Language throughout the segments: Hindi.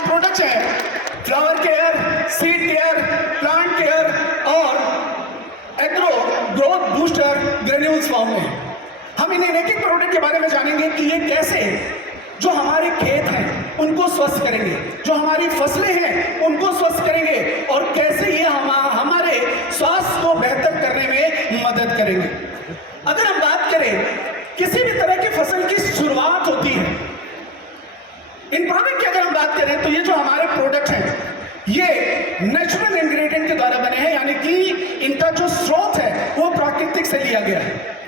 प्रोडक्ट है flower care, seed care, plant care और agro growth booster granules form में, हम इन एक एक प्रोडक्ट के बारे में जानेंगे कि ये कैसे जो हमारे खेत हैं उनको स्वस्थ करेंगे, जो हमारी फसलें हैं उनको स्वस्थ करेंगे और कैसे ये हमारे स्वास्थ्य को बेहतर करने में मदद करेंगे। अगर हम बात करें किसी भी तरह की फसल की शुरुआत होती है, इन प्रोडक्ट की अगर हम बात करें तो ये जो हमारे प्रोडक्ट हैं ये नेचुरल इंग्रेडिएंट के द्वारा बने हैं, यानी कि इनका जो स्रोत है वो प्राकृतिक से लिया गया है।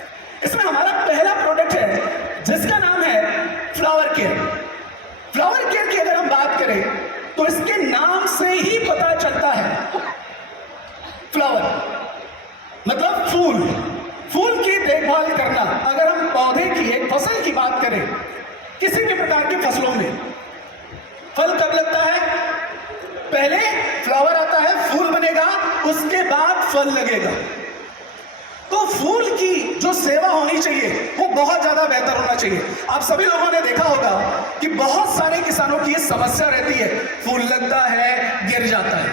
इसमें हमारा पहला प्रोडक्ट है जिसका नाम है फ्लावर केयर। फ्लावर केयर की अगर हम बात करें तो इसके नाम से ही पता चलता है, फ्लावर मतलब फूल, फूल की देखभाल करना। अगर हम पौधे की, एक फसल की बात करें, किसी भी प्रकार की फसलों में फल कब लगता है? पहले फ्लावर आता है, फूल बनेगा, उसके बाद फल लगेगा। तो फूल की जो सेवा होनी चाहिए वो बहुत ज्यादा बेहतर होना चाहिए। आप सभी लोगों ने देखा होगा कि बहुत सारे किसानों की ये समस्या रहती है, फूल लगता है, गिर जाता है,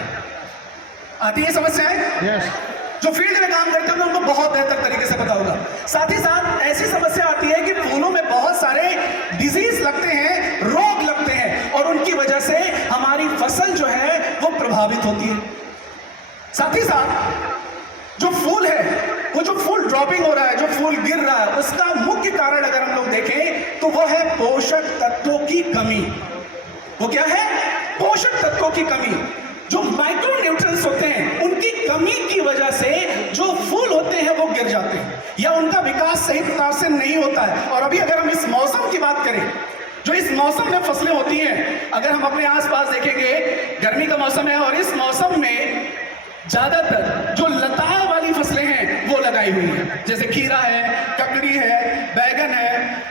आती है समस्याएं। yes. जो फील्ड में काम करते हैं उनको बहुत बेहतर तरीके से पता होगा। साथ ही साथ ऐसी समस्या आती है कि फूलों में बहुत सारे डिजीज लगते हैं, रोग लगते हैं और उनकी वजह से हमारी फसल जो है वो प्रभावित होती है। साथ ही साथ जो फूल है, वो जो फूल ड्रॉपिंग हो रहा है, जो फूल गिर रहा है, उसका मुख्य कारण अगर हम लोग देखें तो वो है पोषक तत्वों की कमी। वो क्या है? पोषक तत्वों की कमी। जो माइक्रो न्यूट्रिएंट्स होते हैं उनकी कमी की वजह से जो फूल होते हैं वो गिर जाते हैं या उनका विकास सही प्रकार से नहीं होता है। और अभी अगर हम इस मौसम की बात करें, जो इस मौसम में फसलें होती हैं, अगर हम अपने आसपास देखेंगे, गर्मी का मौसम है और इस मौसम में ज्यादातर जो लताएं वाली फसलें हैं वो लगाई हुई हैं, जैसे खीरा है, ककड़ी है, बैगन है,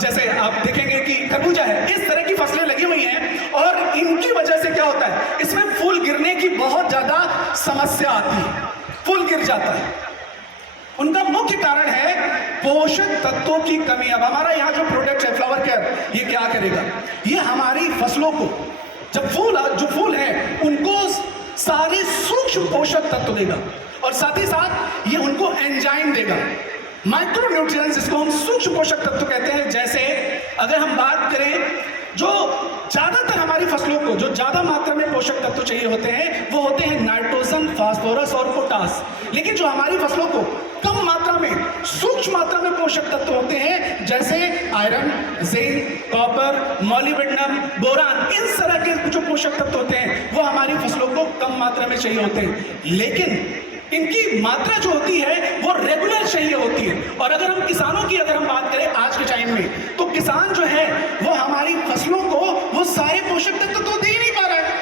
जैसे आप देखेंगे कि खरबूजा है, इस तरह की फसलें लगी हुई हैं। और इनकी वजह से क्या होता है, इसमें फूल गिरने की बहुत ज्यादा समस्या आती है, फूल गिर जाता है। उनका मुख्य कारण है पोषक तत्वों की कमी। अब हमारा यहाँ जो प्रोडक्ट है फ्लावर केयर, ये क्या करेगा? ये हमारी फसलों को, जब जो फूल है उनको सारे सूक्ष्म पोषक तत्व देगा और साथ ही साथ ये उनको एंजाइम देगा, माइक्रो न्यूट्रिएंट्स, इसको हम सूक्ष्म पोषक तत्व कहते हैं। जैसे अगर हम बात करें, जो ज्यादातर हमारी फसलों को जो ज्यादा मात्रा में पोषक तत्व चाहिए होते हैं वो होते हैं नाइट्रोजन, फास्फोरस और पोटास। लेकिन जो हमारी फसलों को कम मात्रा में, सूक्ष्म मात्रा में पोषक तत्व होते हैं, जैसे iron, zinc, copper, molybdenum, boron, इन तरह के जो पोषक तत्व होते हैं वो हमारी फसलों को कम मात्रा में चाहिए होते हैं। लेकिन इनकी मात्रा जो होती है वो रेगुलर चाहिए होती है। और अगर हम किसानों की अगर हम बात करें आज के टाइम में, तो किसान जो है वो हमारी फसलों को वो सारे पोषक तत्व तो दे ही नहीं पा रहा है।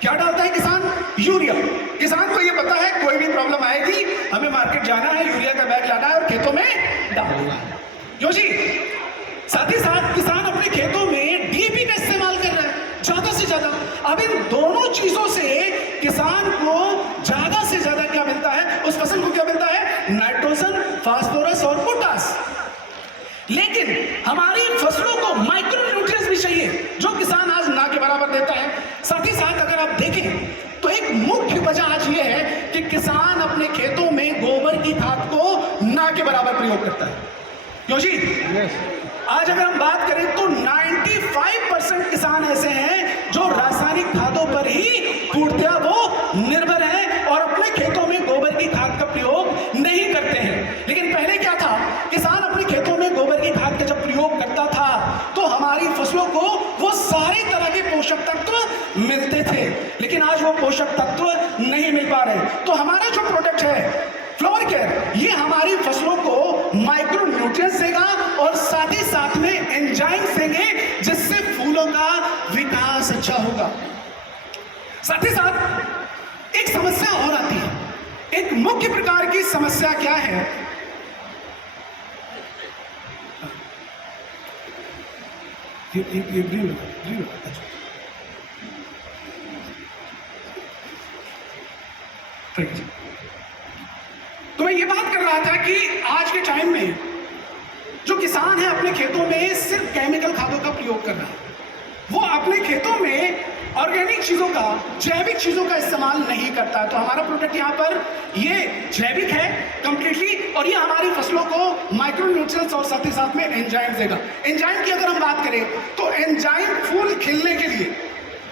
क्या डालता है किसान? यूरिया। किसान को ये पता है कोई भी प्रॉब्लम आएगी, हमें मार्केट जाना है, यूरिया का बैग लाना है और खेतों में डाल देगा। क्यों जी? साथ ही साथ किसान अपने खेतों में डीएपी का इस्तेमाल कर रहा है ज्यादा से ज्यादा। अब इन दोनों चीजों से किसान को ज्यादा से ज्यादा क्या मिलता है? उस फसल को क्या मिलता है? नाइट्रोजन, फास्फोरस और पोटास। लेकिन हमारी फसलों को माइक्रो न्यूट्रिएंट्स भी चाहिए, जो किसान आज ना के बराबर देता है। साथ ही साथ अगर आप देखें तो एक मुख्य वजह आज ये है कि किसान अपने खेतों में गोबर की खाद को ना के बराबर प्रयोग करता है। क्यों जी? आज अगर हम बात करें तो 95% किसान ऐसे हैं जो रासायनिक खादों पर ही पूर्णतया वो निर्भर हैं और अपने खेतों में गोबर की खाद का प्रयोग नहीं करते हैं। लेकिन पहले क्या था, किसान अपने खेतों में गोबर की खाद का जब प्रयोग करता था तो हमारी फसलों को वो सारे तरह के पोषक तत्व मिलते थे। लेकिन आज वो पोषक तत्व नहीं मिल पा रहे। तो हमारा जो प्रोडक्ट है फ्लावर केयर, ये हमारी फसलों को माइक्रो न्यूट्रिएंट्स देगा और साथ ही साथ में एंजाइम्स देंगे, जिससे फूलों का विकास अच्छा होगा। साथ ही साथ एक समस्या और आती है, एक मुख्य प्रकार की समस्या क्या है? तो मैं ये बात कर रहा था कि आज के टाइम में जो किसान है अपने खेतों में सिर्फ केमिकल खादों का प्रयोग कर रहा है। वो अपने खेतों में ऑर्गेनिक चीज़ों का, जैविक चीज़ों का इस्तेमाल नहीं करता है। तो हमारा प्रोडक्ट यहाँ पर ये जैविक है कंप्लीटली, और ये हमारी फसलों को माइक्रो न्यूट्रिएंट्स और साथ ही साथ में एंजाइम देगा। एंजाइम की अगर हम बात करें तो एंजाइम फूल खिलने के लिए,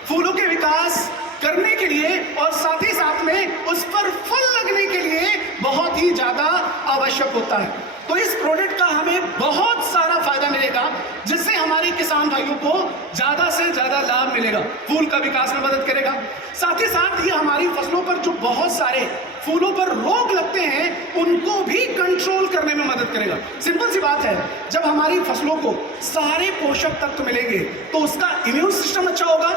फूलों के विकास करने के लिए और साथ ही साथ में उस पर फल लगने के लिए बहुत ही ज़्यादा आवश्यक होता है। तो इस प्रोडक्ट का हमें बहुत सारा फायदा मिलेगा, जिससे हमारे किसान भाइयों को ज़्यादा से ज़्यादा लाभ मिलेगा, फूल का विकास में मदद करेगा। साथ ही साथ ये हमारी फसलों पर जो बहुत सारे फूलों पर रोग लगते हैं उनको भी कंट्रोल करने में मदद करेगा। सिंपल सी बात है, जब हमारी फसलों को सारे पोषक तत्व मिलेंगे तो उसका इम्यून सिस्टम अच्छा होगा,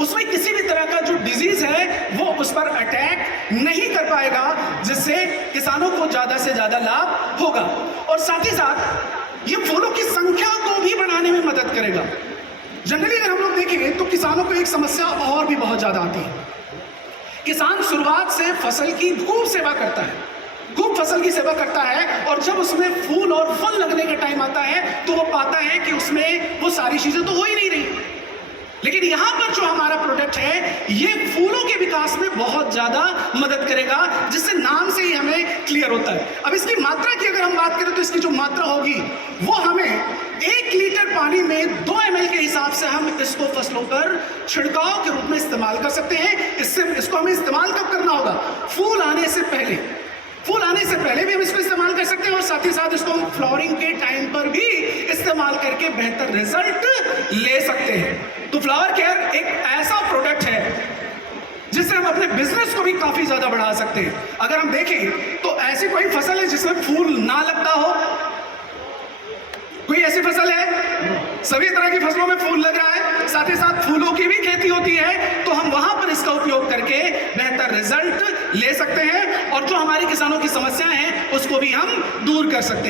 उसमें किसी भी तरह का जो डिजीज है वो उस पर अटैक नहीं कर पाएगा, जिससे किसानों को ज्यादा से ज्यादा लाभ होगा। और साथ ही साथ ये फूलों की संख्या को भी बढ़ाने में मदद करेगा। जनरली अगर हम लोग देखेंगे तो किसानों को एक समस्या और भी बहुत ज्यादा आती है। किसान शुरुआत से फसल की खूब सेवा करता है, खूब फसल की सेवा करता है, और जब उसमें फूल और फल लगने का टाइम आता है तो वो पाता है कि उसमें वो सारी चीजें तो हो ही नहीं रही। लेकिन यहां पर जो हमारा प्रोडक्ट है ये फूलों के विकास में बहुत ज्यादा मदद करेगा, जिससे नाम से ही हमें क्लियर होता है। अब इसकी मात्रा की अगर हम बात करें तो इसकी जो मात्रा होगी वो हमें 1 लीटर पानी में 2 ml के हिसाब से हम इसको फसलों पर छिड़काव के रूप में इस्तेमाल कर सकते हैं। इसको हमें इस्तेमाल कब करना होगा? फूल आने से पहले, फूल आने से पहले भी हम इसको इस्तेमाल कर सकते हैं, और साथ ही साथ इसको हम फ्लावरिंग के टाइम पर भी इस्तेमाल करके बेहतर रिजल्ट ले सकते हैं। तो फ्लावर केयर एक ऐसा प्रोडक्ट है जिससे हम अपने बिजनेस को भी काफी ज्यादा बढ़ा सकते हैं। अगर हम देखें तो ऐसी कोई फसल है जिसमें फूल ना लगता हो? कोई ऐसी फसल है? सभी तरह की फसलों में फूल लग रहा है, साथ ही साथ फूलों की भी खेती होती है, तो हम वहां पर इसका उपयोग करके बेहतर रिजल्ट ले सकते हैं, और जो हमारी किसानों की समस्याएं हैं उसको भी हम दूर कर सकते हैं।